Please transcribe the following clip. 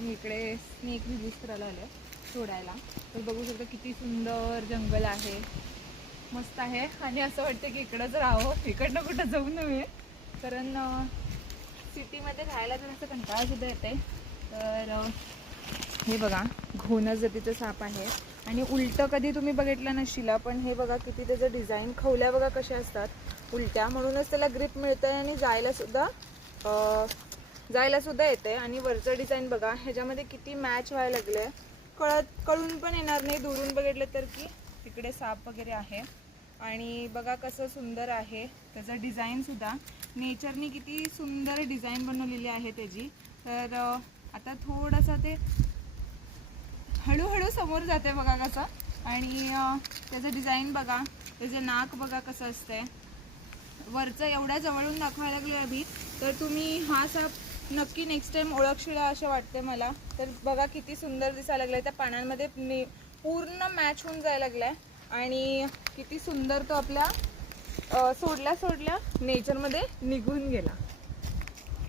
मी इकडे स्नेक बी बूस्ट करायला आले सोडायला. तर बघू शकता किती सुंदर जंगल आहे, मस्त आहे. आणि असं वाटतं की इकडंच राहावं, इकडनं कुठं जाऊ नये, कारण सिटीमध्ये राहायला तर असं कंटाळासुद्धा येते. तर हे बघा घोणस जातीचं साप आहे आणि उलटं कधी तुम्ही बघितलं नसशील, पण हे बघा किती त्याचं डिझाईन, खवल्या बघा कशा असतात उलट्या, म्हणूनच त्याला ग्रिप मिळतं आहे आणि जायला सुद्धा येते. आणि वरचं डिझाईन बघा, ह्याच्यामध्ये किती मॅच व्हायला लागले, कळून पण येणार नाही दुरून बघितलं तर की तिकडे साप वगैरे आहे. आणि बघा कसं सुंदर आहे त्याचं डिझाईनसुद्धा, नेचरनी किती सुंदर डिझाईन बनवलेली आहे त्याची. तर आता थोडंसं ते हळूहळू समोर जाते बघा कसं. आणि त्याचं डिझाईन बघा, त्याचे नाक बघा कसं असतंय, वरचं एवढ्या जवळून दाखवायला लागले आधी, तर तुम्ही हा साप नक्की नेक्स्ट टाइम ओळखशील असं वाटते मला. तर बघा किती सुंदर दिसायला लागलाय, त्या पानांमध्ये पूर्ण मॅच होऊन जायला लागलाय. आणि किती सुंदर तो आपल्या सोडल्या नेचरमध्ये निघून गेला.